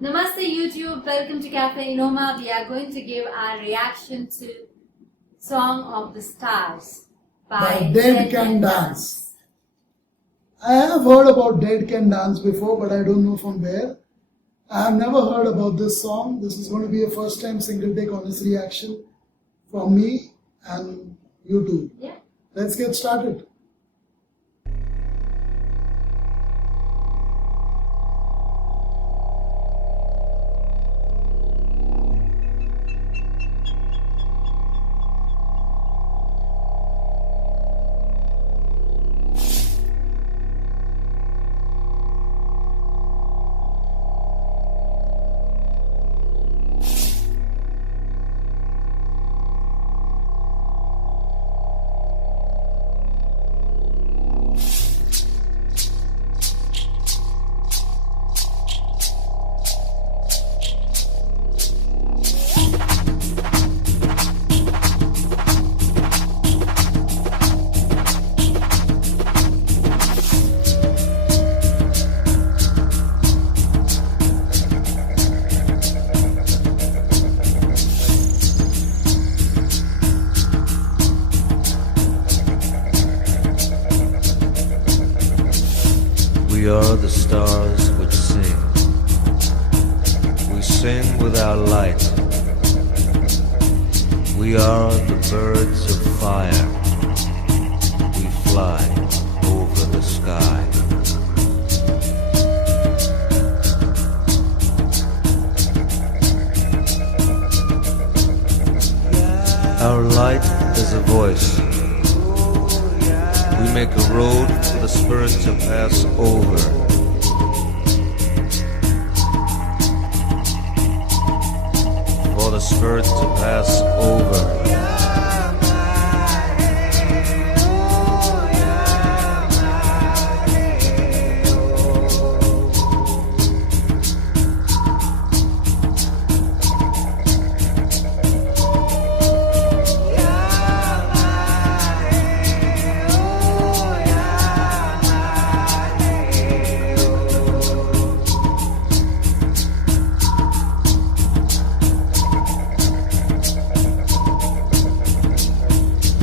Namaste YouTube, welcome to CAFE ENOMA. We are going to give our reaction to Song of the Stars by Dead Can Dance. I have heard about Dead Can Dance before, but I don't know from where. I have never heard about this song. This is going to be a first time single take honest reaction from me and you too. Yeah. Let's get started. We are the stars which sing. We sing with our light. We are the birds of fire. We fly over the sky. Our light is a voice. We make a road for the spirit to pass over. For the spirit to pass over.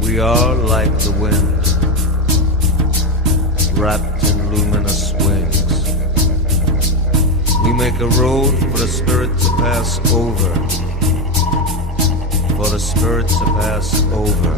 We are like the wind, wrapped in luminous wings. We make a road for the spirit to pass over, for the spirit to pass over.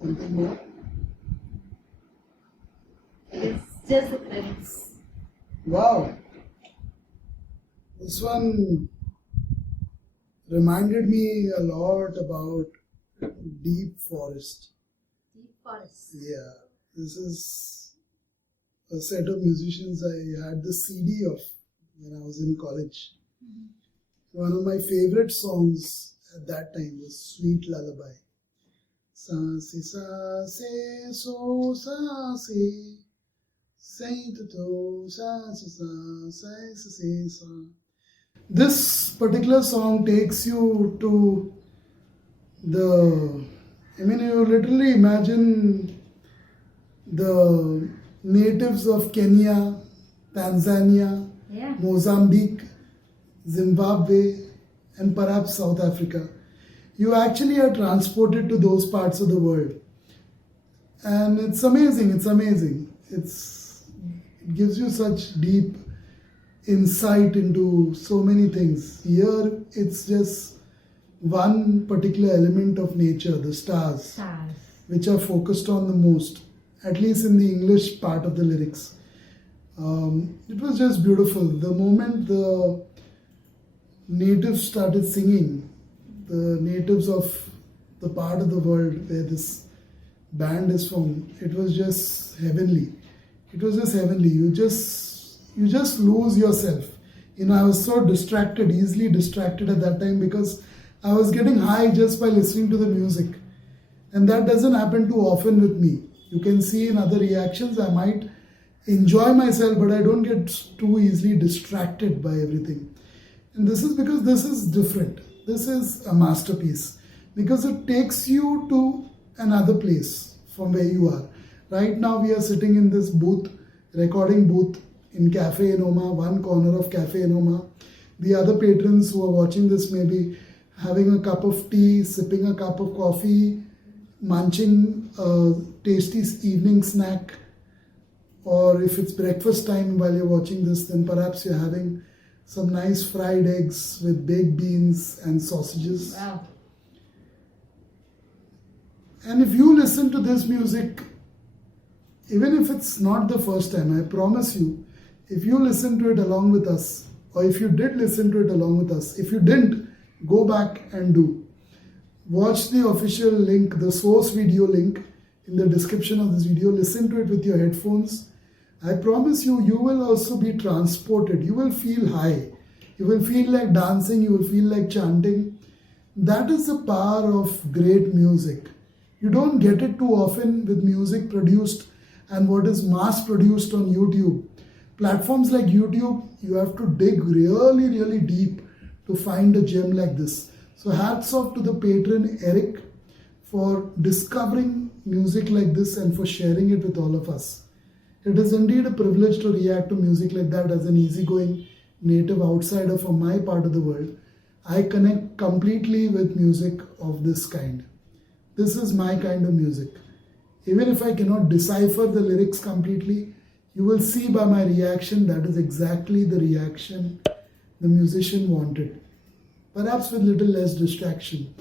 Something more? It's just the credits. Wow. This one reminded me a lot about deep forest. Deep forest. Yeah, this is a set of musicians I had the CD of when I was in college. One of my favorite songs at that time was Sweet Lullaby. Sa si sa se so sa se say to do sa sa sa say sa se sa. This particular song takes you to you literally imagine the natives of Kenya, Tanzania, Yeah. Mozambique, Zimbabwe, and perhaps South Africa. You actually are transported to those parts of the world. And it's amazing, it gives you such deep insight into so many things. Here, it's just one particular element of nature, the stars, Stars. which are focused on the most, at least in the English part of the lyrics. It was just beautiful. The moment the natives started singing, the natives of the part of the world where this band is from, it was just heavenly. It was just heavenly. You just lose yourself. I was so distracted, easily distracted at that time because I was getting high just by listening to the music. And that doesn't happen too often with me. You can see in other reactions, I might enjoy myself, but I don't get too easily distracted by everything. And this is because this is different. This is a masterpiece because it takes you to another place from where you are. Right now we are sitting in this booth, recording booth in Cafe Enoma, one corner of Cafe Enoma. The other patrons who are watching this may be having a cup of tea, sipping a cup of coffee, munching a tasty evening snack, or if it's breakfast time while you're watching this, then perhaps you're having some nice fried eggs with baked beans and sausages. Wow. And if you listen to this music, even if it's not the first time, I promise you, if you listen to it along with us, or if you did listen to it along with us, if you didn't, go back and do. Watch the official link, the source video link in the description of this video. Listen to it with your headphones. I promise you, you will also be transported. You will feel high. You will feel like dancing. You will feel like chanting. That is the power of great music. You don't get it too often with music produced and what is mass produced on YouTube. Platforms like YouTube, you have to dig really, really deep to find a gem like this. So hats off to the patron Eric for discovering music like this and for sharing it with all of us. It is indeed a privilege to react to music like that as an easygoing native outsider from my part of the world. I connect completely with music of this kind. This is my kind of music. Even if I cannot decipher the lyrics completely, you will see by my reaction that is exactly the reaction the musician wanted. Perhaps with little less distraction.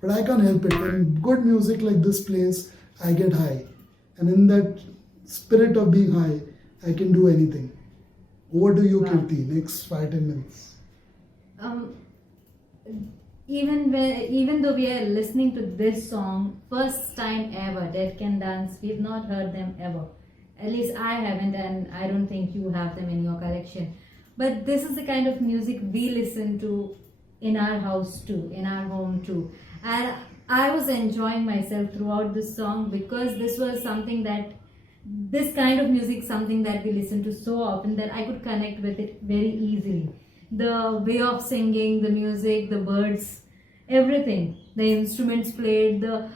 But I can't help it. When good music like this plays, I get high. And in that spirit of being high, I can do anything. Over to you, Wow. Kirti. Next 5-10 minutes. Even though we are listening to this song first time ever, Dead Can Dance, we've not heard them ever. At least I haven't, and I don't think you have them in your collection. But this is the kind of music we listen to in our house too, in our home too. And I was enjoying myself throughout this song because this was something that, this kind of music, something that we listen to so often that I could connect with it very easily. The way of singing, the music, the birds, everything, the instruments played, the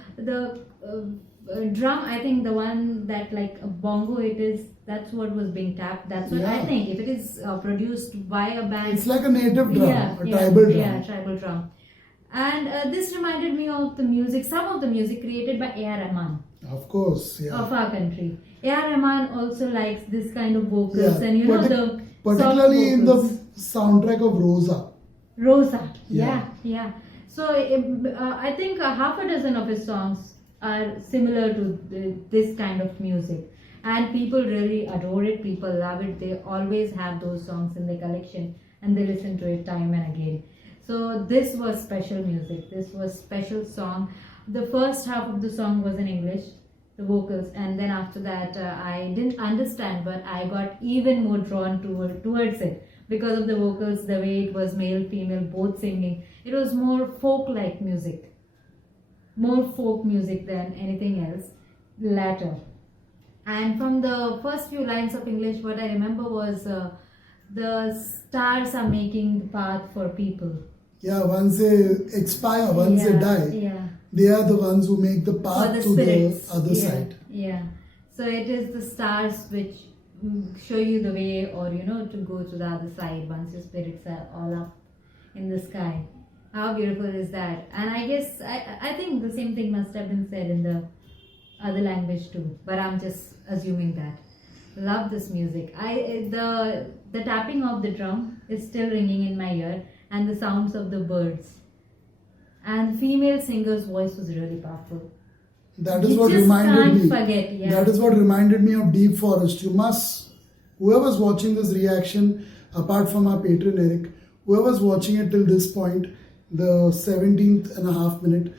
drum, I think the one that like a bongo it is, that's what was being tapped. That's what I Yeah. think. If it is produced by a band, It's like a native drum, yeah, a yeah, tribal drum. yeah, tribal drum. And this reminded me of the music, some of the music created by A.R. Rahman Of course, yeah. of our country. A.R. Rahman also likes this kind of vocals, Yeah, and the particularly in the vocals. soundtrack of Rosa. Rosa, Yeah. yeah. So I think half a dozen of his songs are similar to this kind of music, and people really adore it, people love it, they always have those songs in their collection and they listen to it time and again. So this was special music, this was special song. The first half of the song was in English, the vocals, and then after that I didn't understand, but I got even more drawn towards it because of the vocals, the way it was male female both singing. It was more folk like music, more folk music than anything else latter. And from the first few lines of English, what I remember was the stars are making the path for people. Yeah, once they expire, once they die, Yeah. they are the ones who make the For path the to spirits. the other Yeah, side. Yeah. So it is the stars which show you the way, or to go to the other side once your spirits are all up in the sky. How beautiful is that? And I guess I think the same thing must have been said in the other language too, but I'm just assuming that. Love this music. The tapping of the drum is still ringing in my ear, and the sounds of the birds. And female singer's voice was really powerful. That is You what just reminded can't me. forget, yeah. That is what reminded me of Deep Forest. You must, whoever's watching this reaction, apart from our patron Eric, whoever's watching it till this point, the 17th and a half minute,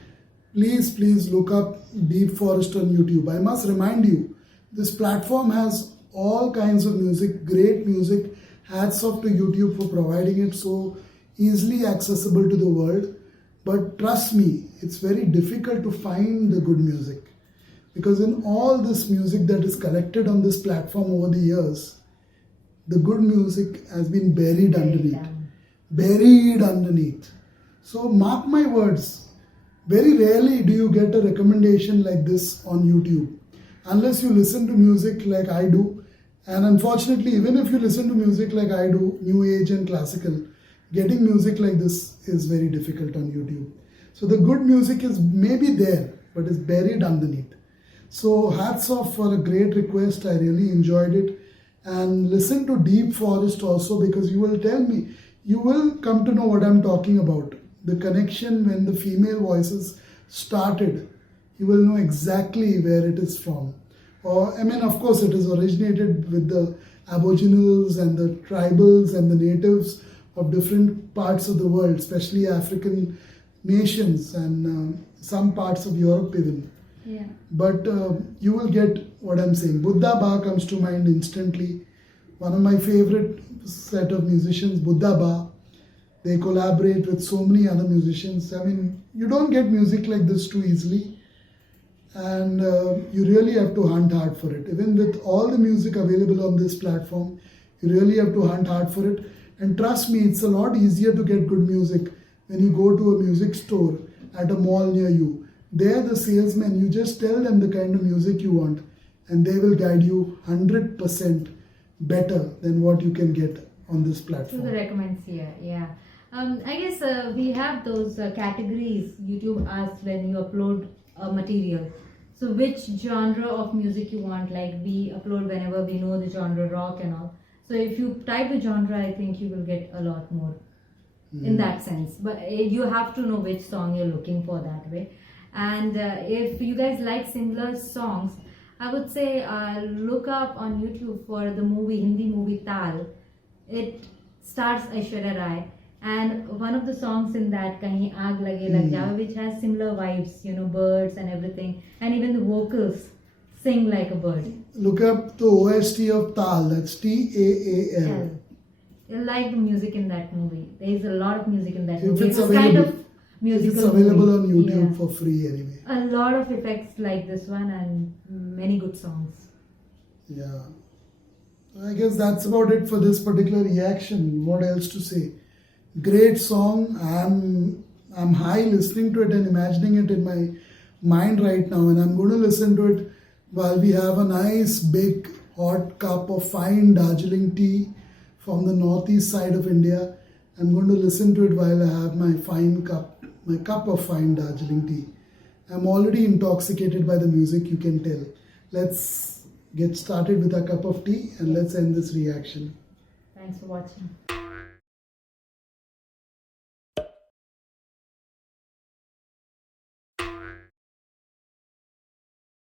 please look up Deep Forest on YouTube. I must remind you, this platform has all kinds of music, great music. Hats off to YouTube for providing it so easily accessible to the world. But trust me, it's very difficult to find the good music, because in all this music that is collected on this platform over the years, the good music has been buried underneath. Buried underneath. So mark my words, very rarely do you get a recommendation like this on YouTube, unless you listen to music like I do. And unfortunately, even if you listen to music like I do, new age and classical, getting music like this is very difficult on YouTube. So the good music is maybe there, but is buried underneath. So hats off for a great request. I really enjoyed it. And listen to Deep Forest also, because you will tell me, you will come to know what I'm talking about. The connection when the female voices started, you will know exactly where it is from. Or, I mean, of course, it is originated with the Aboriginals and the tribals and the natives of different parts of the world, especially African nations and some parts of Europe even. Yeah. But you will get what I'm saying. Buddha Ba comes to mind instantly. One of my favorite set of musicians, Buddha Ba. They collaborate with so many other musicians. I mean, you don't get music like this too easily. And you really have to hunt hard for it. Even with all the music available on this platform, you really have to hunt hard for it. And trust me, it's a lot easier to get good music when you go to a music store at a mall near you. They're the salesmen. You just tell them the kind of music you want, and they will guide you 100% better than what you can get on this platform. To the recommends here, yeah. I guess we have those categories YouTube asks when you upload a material. So which genre of music you want, like we upload whenever we know the genre rock and all. So if you type the genre, I think you will get a lot more in that sense. But you have to know which song you're looking for that way. And if you guys like similar songs, I would say look up on YouTube for the movie, Hindi movie Tal. It stars Aishwarya Rai. And one of the songs in that, Kahin Aag Lage Lag Jawe, which has similar vibes, birds and everything. And even the vocals sing like a bird. Look up the OST of Tal, that's Taal. You'll like the music in that movie. There is a lot of music in that If movie. it's It's available, kind of musical it's available movie. on YouTube Yeah. for free anyway. A lot of effects like this one and many good songs. Yeah. I guess that's about it for this particular reaction. What else to say? Great song. I'm high listening to it and imagining it in my mind right now, and I'm going to listen to it while we have a nice big hot cup of fine Darjeeling tea from the northeast side of India. I'm going to listen to it while I have my cup of fine Darjeeling tea. I'm already intoxicated by the music, you can tell. Let's get started with a cup of tea and let's end this reaction. Thanks for watching.